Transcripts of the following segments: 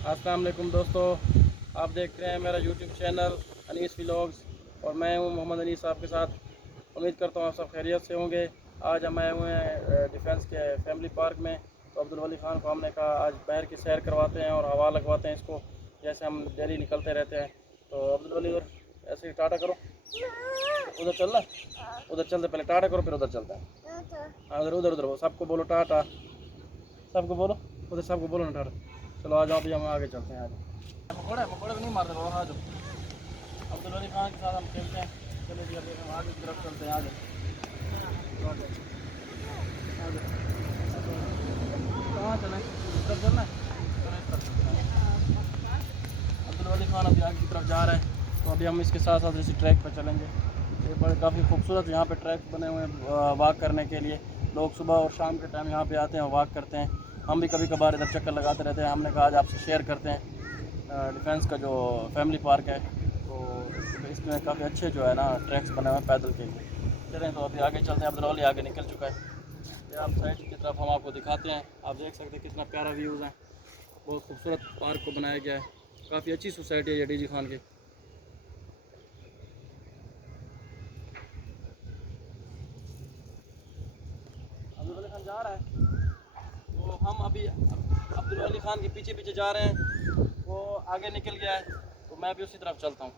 अस्सलाम वालेकुम दोस्तों, आप देख रहे हैं मेरा यूट्यूब चैनल अनीस व्लॉग्स और मैं हूं मोहम्मद अनीस आपके साथ। उम्मीद करता हूं आप सब खैरियत से होंगे। आज हम आए हुए हैं डिफेंस के फैमिली पार्क में। तो अब्दुल वली ख़ान को हमने कहा आज बाहर की सैर करवाते हैं और हवा लगवाते हैं इसको, जैसे हम डेली निकलते रहते हैं। तो अब्दुल वली और ऐसे ही टाटा करो, उधर चलना, उधर चलते पहले टाटा करो फिर उधर चलते हैं। हाँ उधर उधर उधर सबको बोलो टाटा, सबको बोलो, उधर सबको बोलो ना टाटा। चलो आ जाओ, अभी हम आगे चलते हैं। आज मकोड़े मकोड़े को नहीं मारते बाबा, आ जाओ। अब्दुल वली खान के साथ हम खेलते हैं। चलो जी अभी हम आगे की तरफ चलते हैं। आ जाओ आ जाओ आ जाओ। कहाँ चलें, इस तरफ चलना है, चलो इस तरफ चलते हैं। अब्दुल वली खान अभी आगे की तरफ जा रहे हैं, तो अभी हम इसके साथ साथ इसी ट्रैक पर चलेंगे। ये बड़े काफ़ी खूबसूरत यहाँ पे ट्रैक बने हुए हैं वॉक करने के लिए। लोग सुबह और शाम के टाइम यहाँ पे आते हैं, वॉक करते हैं। हम भी कभी कभार इधर चक्कर लगाते रहते हैं। हमने कहा आज आपसे शेयर करते हैं डिफेंस का जो फैमिली पार्क है, तो इसमें काफ़ी अच्छे जो है ना ट्रैक्स बने हुए हैं पैदल के लिए। चलें तो अभी आगे चलते हैं। अब्दुल वली आगे निकल चुका है। ये आप साइड की तरफ हम आपको दिखाते हैं। आप देख सकते हैं कितना प्यारा व्यूज़ है। बहुत खूबसूरत पार्क को बनाया गया है। काफ़ी अच्छी सोसाइटी है ये डीजी खान की। अब्दुल वली खान जा रहा है, तो हम अभी अब्दुल वली खान के पीछे पीछे जा रहे हैं। वो आगे निकल गया है, तो मैं भी उसी तरफ चलता हूँ।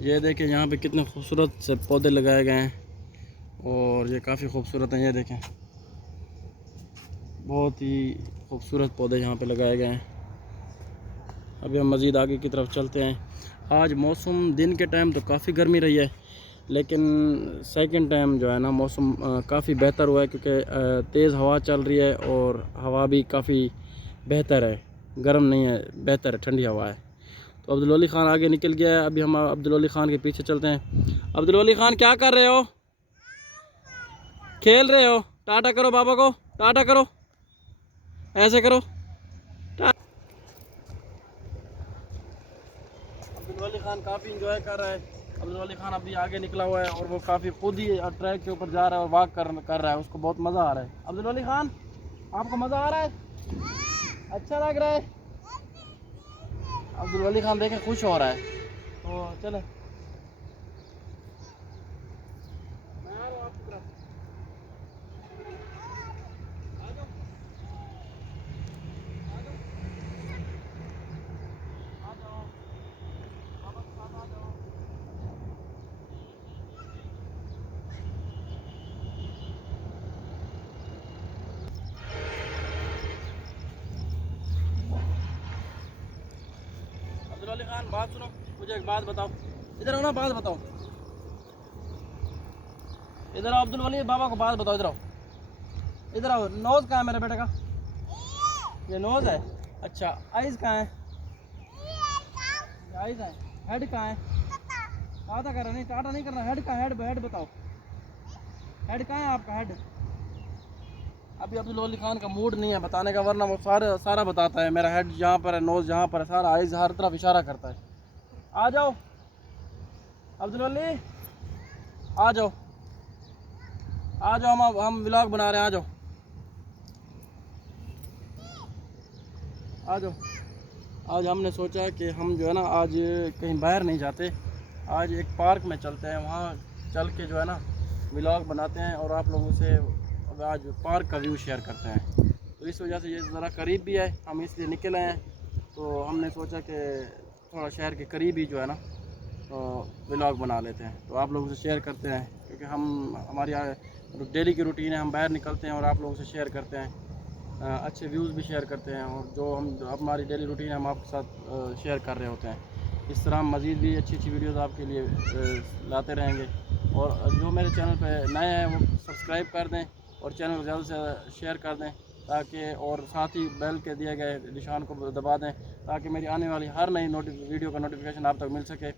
ये देखिए यहाँ पे कितने खूबसूरत से पौधे लगाए गए हैं और ये काफ़ी खूबसूरत हैं। ये देखें, बहुत ही खूबसूरत पौधे यहाँ पे लगाए गए हैं। अभी हम मज़ीद आगे की तरफ चलते हैं। आज मौसम दिन के टाइम तो काफ़ी गर्मी रही है, लेकिन सेकंड टाइम जो है ना मौसम काफ़ी बेहतर हुआ है, क्योंकि तेज़ हवा चल रही है और हवा भी काफ़ी बेहतर है, गर्म नहीं है, बेहतर है, ठंडी हवा है। तो अब्दुल वली ख़ान आगे निकल गया है। अभी हम अब्दुल वली ख़ान के पीछे चलते हैं। अब्दुल वली ख़ान क्या कर रहे हो, खेल रहे हो? टाटा करो बाबा को, टाटा करो, ऐसे करो। अब्दुल वली ख़ान काफ़ी इंजॉय कर रहा है। अब्दुल वली ख़ान अभी आगे निकला हुआ है और वो काफ़ी खुद ही ट्रैक के ऊपर जा रहा है और वॉक कर रहा है। उसको बहुत मज़ा आ रहा है। अब्दुल वली ख़ान आपको मज़ा आ रहा है, अच्छा लग रहा है? अब्दुल वली ख़ान देखें खुश हो रहा है। तो चले, मैं आ रहा हूँ आपकी तरफ। आ जाओ आ जाओ आ जाओ, पापा के साथ आ जाओ। अब्दुल वली ख़ान बात सुनो, मुझे एक बात बताओ। इधर आओ ना, बात बताओ। इधर आओ अब्दुल वली, बाबा को बात बताओ। इधर आओ, इधर आओ। नोज़ कहाँ है मेरे बेटे का? ये नोज़ है। अच्छा, आइज़ कहाँ है? आइज़ है। हेड कहाँ है? टाटा कर रहा नहीं, टाटा नहीं करना। हेड कहाँ है? हेड हेड बताओ, हेड कहाँ है आपका? हेड अभी अब्दुल वली ख़ान का मूड नहीं है बताने का, वरना वो सारा बताता है। मेरा हेड यहाँ पर है, नोज़ यहाँ पर है, सारा आइज़ हर तरफ इशारा करता है। आ जाओ अब्दुल वली, आ जाओ आ जाओ। हम व्लॉग बना रहे हैं, आ जाओ आ जाओ। आज हमने सोचा कि हम जो है ना आज कहीं बाहर नहीं जाते, आज एक पार्क में चलते हैं। वहाँ चल के जो है ना व्लॉग बनाते हैं और आप लोगों से आज पार्क का व्यू शेयर करते हैं। तो इस वजह से ये ज़रा करीब भी है, हम इसलिए निकल आए हैं। तो हमने सोचा कि थोड़ा शहर के करीब ही जो है ना तो व्लॉग बना लेते हैं, तो आप लोगों से शेयर करते हैं। क्योंकि हम हमारी डेली की रूटीन है, हम बाहर निकलते हैं और आप लोगों से शेयर करते हैं। अच्छे व्यूज़ भी शेयर करते हैं और जो हम हमारी डेली रूटीन है हम आपके साथ शेयर कर रहे होते हैं। इस तरह हम मज़ीद भी अच्छी अच्छी वीडियोज़ आपके लिए लाते रहेंगे। और जो मेरे चैनल पे नए हैं वो सब्सक्राइब कर दें और चैनल को ज़्यादा से ज़्यादा शेयर कर दें, ताकि और साथ ही बेल के दिए गए निशान को दबा दें, ताकि मेरी आने वाली हर नई वीडियो का नोटिफिकेशन आप तक मिल सके।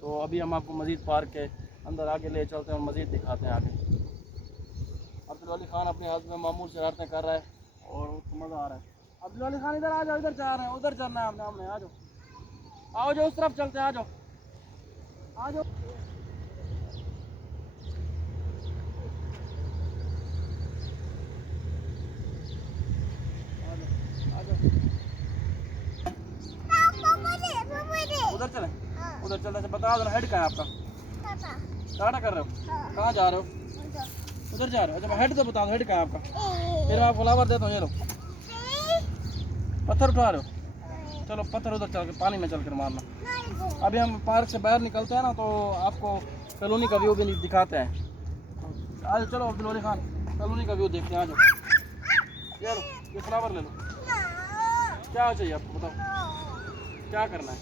तो अभी हम आपको मज़ीद पार्क के अंदर आगे ले चलते हैं और मज़ीद दिखाते हैं आगे। अब्दुल वली ख़ान अपने हाथ में मामूल शरारतें कर रहा है और उसको मज़ा आ रहा है। अब्दुल वली ख़ान इधर आ जाओ, इधर जा रहे हैं, उधर चलना है हमने हमने आ जाओ, आओ जो उस तरफ चलते हैं, आ जाओ आ जाओ। चलते हैं। बता दो हेड कहाँ है आपका? टाटा कर रहे हो? कहाँ जा रहे हो? उधर जा रहे हो? अच्छा हेड तो बता दो, हेड कहाँ है आपका? फिर मैं आपको फ्लावर देता हूँ, ये लो। पत्थर उठा रहे हो? चलो पत्थर उधर चल के पानी में चल कर मारना। अभी हम पार्क से बाहर निकलते हैं ना, तो आपको कॉलोनी का व्यू भी दिखाते हैं। आज चलो अब्दुल वली खान, कॉलोनी का व्यू देखते हैं। आ जाओ, ये लो, ये फ्लावर ले लो। क्या चाहिए आपको बताओ, क्या करना है?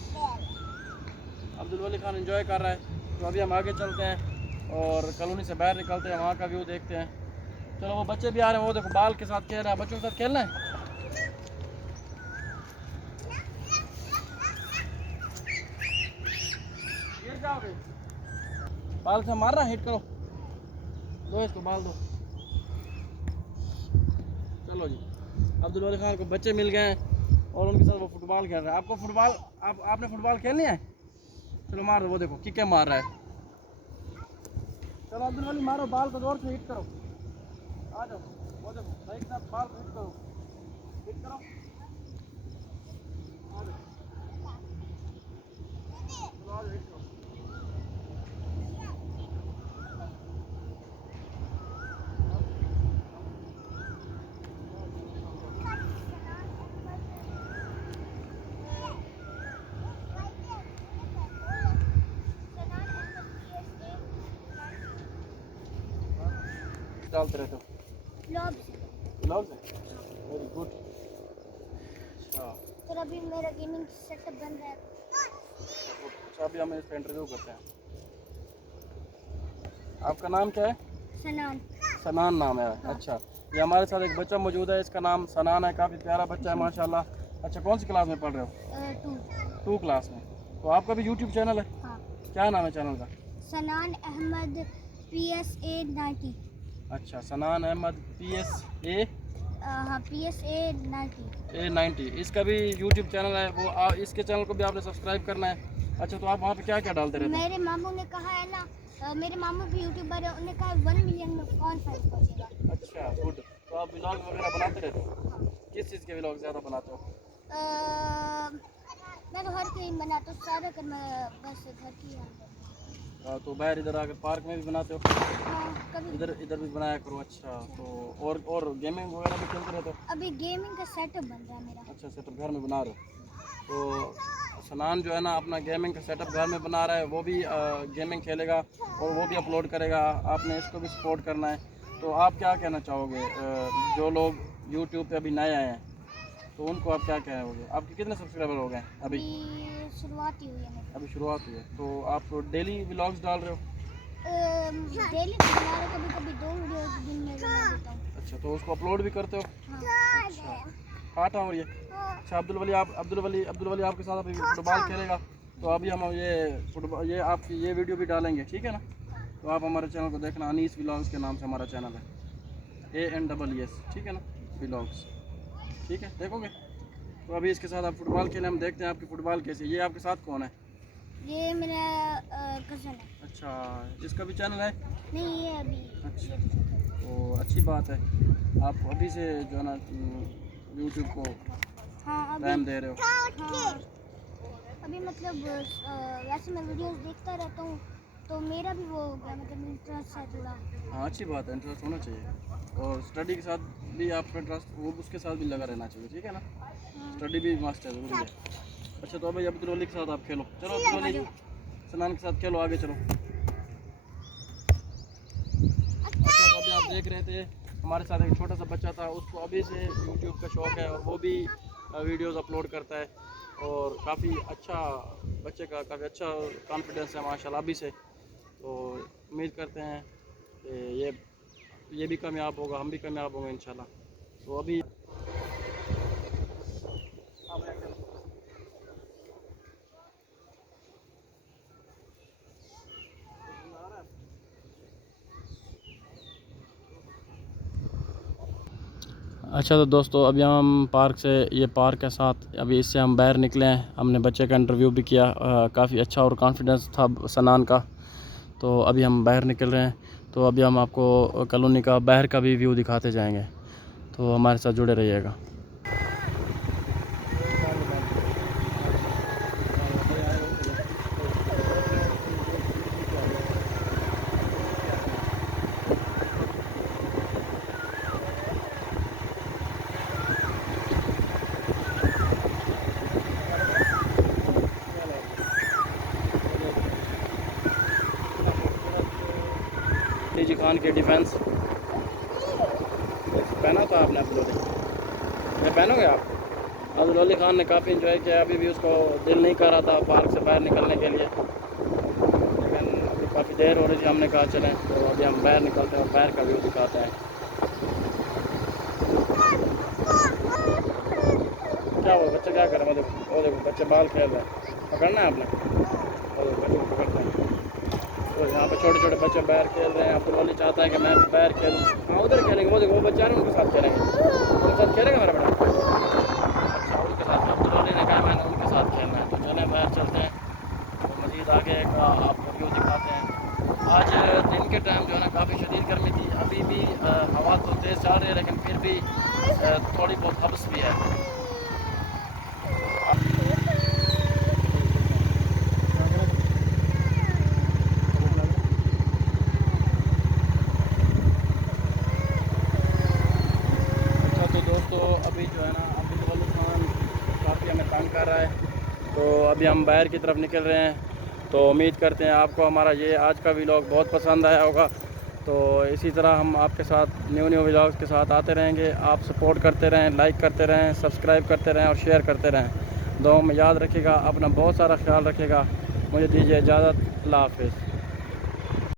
अब्दुल वली खान एंजॉय कर रहा है, तो अभी हम आगे चलते हैं और कॉलोनी से बाहर निकलते हैं, वहाँ का व्यू देखते हैं। चलो वो बच्चे भी आ रहे हैं, वो देखो बाल के साथ खेल रहे हैं। बच्चों के साथ खेलना है? गिर जाओगे। बाल से मार रहा है, हिट करो, दो इसको बाल दो। चलो जी, अब्दुल वली खान को बच्चे मिल गए हैं और उनके साथ वो फुटबॉल खेल रहा है। आपको फुटबॉल आपने फुटबॉल खेलनी है? चलो मार दो, वो देखो किक मार रहा है। चलो अब्दुल वली मारो, बाल को जोर से हिट करो। आ जाओ, वो देखो भाई के साथ बाल को हिट करो, हिट करो। आ जाओ, चलो आ जाओ, हिट करो। डालते रहते हो ब्लॉग्स है? Very good. अच्छा तो अभी मेरा गेमिंग सेटअप बन रहा है। अच्छा, अभी हम इसका इंटरव्यू करते हैं। आपका नाम क्या है? सनान। सनान नाम है। हाँ। अच्छा, ये हमारे साथ एक बच्चा मौजूद है, इसका नाम सनान है, काफ़ी प्यारा बच्चा है माशाल्लाह। अच्छा, कौन सी क्लास में पढ़ रहे हो? 2 क्लास में। तो आपका भी यूट्यूब चैनल है? हाँ। क्या नाम है चैनल का? सनान अहमद PSA 90। अच्छा, सनान अहमद PSA हाँ PSA 90। A90, इसका भी यूट्यूब चैनल है। वो इसके चैनल को भी आपने सब्सक्राइब करना है। अच्छा, तो आप वहाँ पे क्या क्या डालते रहते हैं? मेरे मामू ने कहा है ना, मेरे मामू भी यूट्यूबर है, उन्होंने कहा 1 मिलियन में कौन सा पहुंचेगा। अच्छा गुड। तो आप व्लॉग वगैरह बनाते रहते हो? किस चीज़ के व्लॉग ज़्यादा बनाते हो? मैं तो हर कहीं बनाता हूँ, सारा कर मैं बस घर की है। तो बाहर इधर आकर पार्क में भी बनाते हो? हाँ कभी इधर इधर भी बनाया करो। अच्छा, तो और गेमिंग वगैरह भी खेलते रहते हो? अभी गेमिंग का सेटअप बन रहा है मेरा। अच्छा, सेटअप घर में बना रहे हो। तो सनान जो है ना अपना गेमिंग का सेटअप घर में बना रहा है, वो भी गेमिंग खेलेगा और वो भी अपलोड करेगा। आपने इसको भी सपोर्ट करना है। तो आप क्या कहना चाहोगे जो लोग यूट्यूब पे अभी नए आए हैं, तो उनको आप क्या कहोगे? आपके कितने सब्सक्राइबर हो गए अभी? शुरुआत ही हुई है मेरी। अभी शुरुआत हुई है। तो आप डेली व्लॉग्स डाल रहे हो? डेली बना रहा, कभी कभी 2 वीडियो दिन में बना देता हूँ। अच्छा, तो उसको अपलोड भी करते हो? हाँ। अच्छा, काटा और ये। अच्छा, अब्दुल वली आपके साथ अभी फुटबॉल खेलेगा। तो अभी हम ये फुटबॉल ये आपकी ये वीडियो भी डालेंगे, ठीक है ना? तो आप हमारे चैनल को देखना, अनीस व्लॉग्स के नाम से हमारा चैनल है, ANSS, ठीक है ना, व्लॉग्स, ठीक है, देखोगे? तो अभी इसके साथ आप फुटबॉल खेलें, हम देखते हैं आपकी फुटबॉल कैसी। ये आपके साथ कौन है? ये मेरा कज़न है। अच्छा, इसका भी चैनल है? नहीं ये अभी। अच्छा, तो अच्छी बात है, आप अभी से जो है ना यूट्यूब को हाँ टाइम दे रहे हो। हाँ अभी मतलब वैसे मैं वीडियोस देखता रहता हूँ, तो मेरा भी वो हो गया, मतलब इंटरेस्ट है थोड़ा। हाँ, अच्छी बात है, इंटरेस्ट होना चाहिए और स्टडी के साथ भी आपका इंटरेस्ट वो उसके साथ भी लगा रहना चाहिए, ठीक है ना? स्टडी भी मस्ट है, ज़रूरी है। अच्छा, तो भाई अब्दुल वली के साथ आप खेलो। चलो अब्दुल वली सनान के साथ खेलो, आगे चलो। अच्छा, तो अभी आप देख रहे थे हमारे साथ एक छोटा सा बच्चा था, उसको अभी से यूट्यूब का शौक़ है और वो भी वीडियोस अपलोड करता है और काफ़ी अच्छा बच्चे का काफ़ी अच्छा कॉन्फिडेंस है माशाल्लाह अभी से। तो उम्मीद करते हैं कि ये भी कामयाब होगा, हम भी कामयाब होंगे इंशाल्लाह। तो अभी अच्छा, तो दोस्तों अभी हम पार्क से ये पार्क के साथ अभी इससे हम बाहर निकले हैं। हमने बच्चे का इंटरव्यू भी किया, काफ़ी अच्छा और कॉन्फिडेंस था सनान का। तो अभी हम बाहर निकल रहे हैं, तो अभी हम आपको कॉलोनी का बाहर का भी व्यू दिखाते जाएंगे, तो हमारे साथ जुड़े रहिएगा। खान की डिफेंस पहना था आपने अब्दुल अली, ये पहनोगे आप? अब्दुल अली खान ने काफ़ी इंजॉय किया, अभी भी उसको दिल नहीं कर रहा था पार्क से बाहर निकलने के लिए, लेकिन अभी काफ़ी देर हो रही थी, हमने कहा चलें तो अभी हम बाहर निकलते हैं और बाहर का व्यू दिखाते हैं। क्या वो बच्चे क्या कर रहे हैं? वो देखो बच्चे बाल खेल रहे हैं, पकड़ना है आपने, वो देखो बच्चे को पकड़ते हैं। तो यहाँ पे छोटे छोटे बच्चे बाहर खेल रहे हैं, अब्दुल अली चाहता है कि मैं भी बाहर खेलूँ। हाँ उधर खेलेंगे, वो देखो वो बच्चे आ रहे हैं, उनके साथ खेलेंगे, उनके साथ खेलेंगे मेरा बेटा। अच्छा उनके साथ, अब्दुल अली ने कहा मैंने उनके साथ खेलना है, तो चलें बाहर चलते हैं, तो मज़ीद आगे का आपको व्यू दिखाते हैं। आज दिन के टाइम जो है ना काफ़ी शदीद गर्मी थी, अभी भी हवा तो तेज़ चल रही है, लेकिन फिर भी थोड़ी बहुत हब्स भी है। अच्छा तो दोस्तों अभी जो है ना अब्दुल अली खान काफ़ी हमें तंग कर रहा है, तो अभी हम बाहर की तरफ निकल रहे हैं। तो उम्मीद करते हैं आपको हमारा ये आज का व्लॉग बहुत पसंद आया होगा। तो इसी तरह हम आपके साथ न्यू व्लॉग्स के साथ आते रहेंगे। आप सपोर्ट करते रहें, लाइक करते रहें, सब्सक्राइब करते रहें और शेयर करते रहें। दुआ में याद रखिएगा, अपना बहुत सारा ख्याल रखिएगा। मुझे दीजिए इजाज़त, अल्लाह हाफ़िज़।